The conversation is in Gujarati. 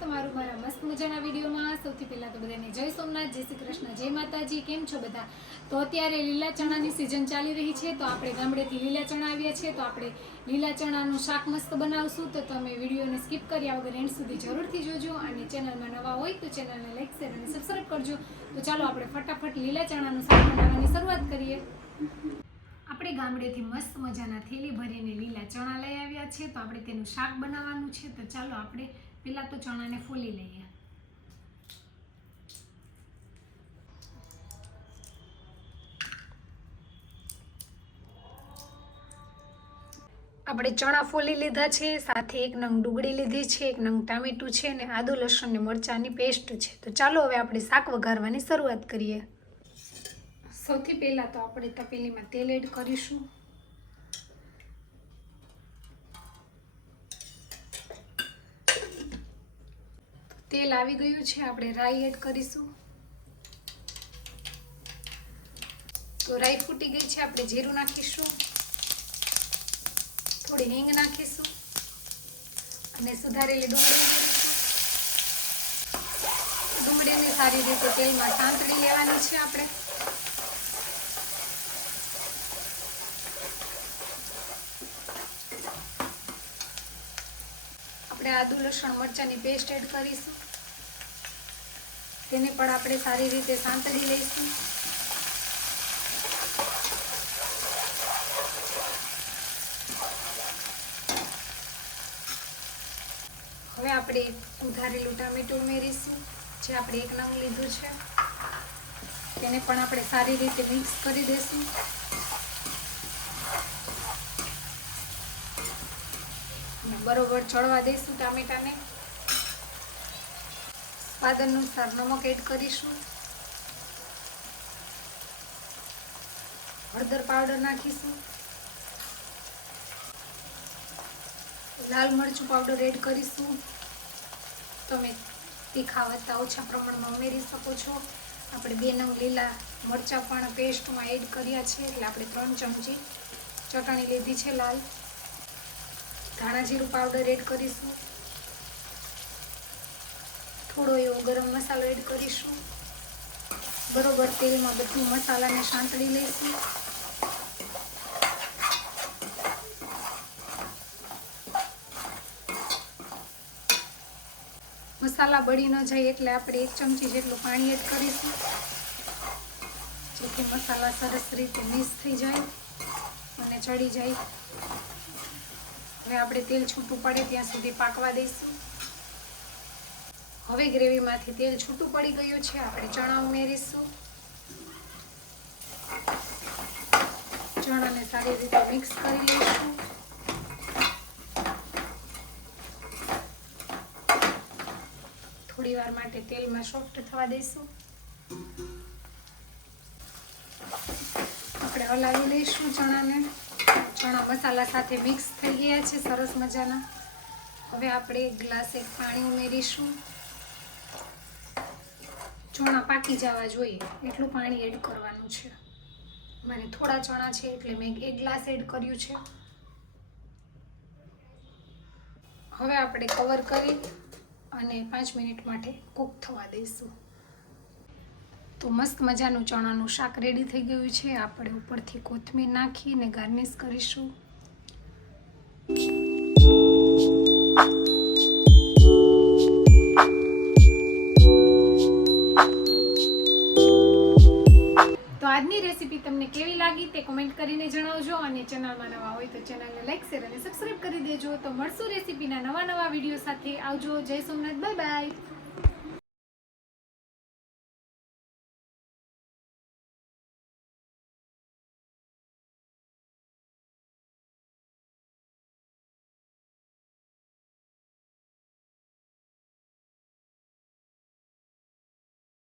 તમારું મારા મસ્ત મજાના વિડીયોમાં। સૌથી પહેલાં તો બધાને જય સોમનાથ, જય શ્રી કૃષ્ણ, જય માતાજી। કેમ છો બધા? તો અત્યારે લીલા ચણાની સિઝન ચાલી રહી છે, તો આપણે ગામડેથી લીલા ચણા આવ્યા છે, તો આપણે લીલા ચણાનું શાક મસ્ત બનાવશું। તો તમે વિડીયોને સ્કીપ કર્યા વગર એન્ડ સુધી જરૂરથી જોજો, અને ચેનલમાં નવા હોય તો ચેનલને લાઈક શેર અને સબસ્ક્રાઈબ કરજો। તો ચાલો આપણે ફટાફટ લીલા ચણાનું શાક બનાવવાની શરૂઆત કરીએ। આપણે ગામડેથી મસ્ત મજાના થેલી ભરીને લીલા ચણા લઈ આવ્યા છે, તો આપણે તેનું શાક બનાવવાનું છે। તો ચાલો આપણે પહેલાં તો ચણાને ફોલી લઈએ। આપણે ચણા ફોલી લીધા છે, સાથે એક નંગ ડુંગળી લીધી છે, એક નંગ ટામેટું છે, અને આદુ લસણ ને મરચાંની પેસ્ટ છે। તો ચાલો હવે આપણે શાક વઘારવાની શરૂઆત કરીએ। સૌથી પહેલાં તો આપણે તપેલીમાં તેલ એડ કરીશું। તેલ આવી ગયું છે, આપણે રાઈ એડ કરીશું। તો રાઈ ફૂટી ગઈ છે, આપણે જીરું નાખીશું, થોડી હિંગ નાખીશું અને સુધારેલી ડુંગળી નાખીશું। ડુંગળીને સારી રીતે તેલમાં સાંતળી લેવાની છે। આપણે આદુ લસણ મરચાંની પેસ્ટ એડ કરીશું, તેને પણ આપણે સારી રીતે સાંતળી લઈશું। હવે આપણે સુધારેલું ટામેટું ઉમેરીશું, જે આપણે એક નંગ લીધું છે, તેને પણ આપણે સારી રીતે મિક્સ કરી દઈશું। બરોબર ચડવા દઈશું ટામેટાને। સ્વાદ અનુસાર નમક એડ કરીશું, હળદર પાવડર નાખીશું, લાલ મરચું પાવડર એડ કરીશું। તમે તીખા વત્તા ઓછા પ્રમાણમાં ઉમેરી શકો છો। આપણે 2 નંગ લીલા મરચાં પણ પેસ્ટમાં એડ કર્યા છે, એટલે આપણે 3 ચમચી ચટણી લીધી છે લાલ। ધાણા જીરું પાવડર એડ કરીશું, થોડો એવો ગરમ મસાલો એડ કરીશું। બરોબર તેલમાં બધું મસાલાને સાંતળી લઈશું। મસાલા બળી ન જાય એટલે આપણે 1 ચમચી જેટલું પાણી એડ કરીશું, જેથી મસાલા સરસ રીતે મિક્સ થઈ જાય અને ચડી જાય। હવે આપણે તેલ છૂટું પડે ત્યાં સુધી પાકવા દઈશું। હવે ગ્રેવીમાંથી તેલ છૂટું પડી ગયું છે, આપણે ચણા ઉમેરીશું। ચણાને સારી રીતે મિક્સ કરી લઈશું। થોડી વાર માટે તેલમાં સોફ્ટ થવા દઈશું। આપણે હલાવી લઈશું ચણાને। ચણા મસાલા સાથે મિક્સ થઈ ગયા છે સરસ મજાના। હવે આપણે 1 ગ્લાસ પાણી ઉમેરીશું। ચણા પાકી જવા જોઈએ એટલું પાણી એડ કરવાનું છે। મને થોડા ચણા છે એટલે મેં 1 ગ્લાસ એડ કર્યું છે। હવે આપણે કવર કરી અને 5 મિનિટ માટે કૂક થવા દઈશું। તો મસ્ત મજાનું ચણાનું શાક રેડી થઈ ગયું છે। આપણે ઉપરથી કોથમીર નાખીને ગાર્નિશ કરીશું। તો આજની રેસીપી તમને કેવી લાગી તે કોમેન્ટ કરીને જણાવજો, અને ચેનલમાં નવા હોય તો ચેનલને લાઈક શેર અને સબસ્ક્રાઈબ કરી દેજો। તો મળશું રેસીપીના નવા વિડીયો સાથે। આવજો, જય સોમનાથ, બાય બાય।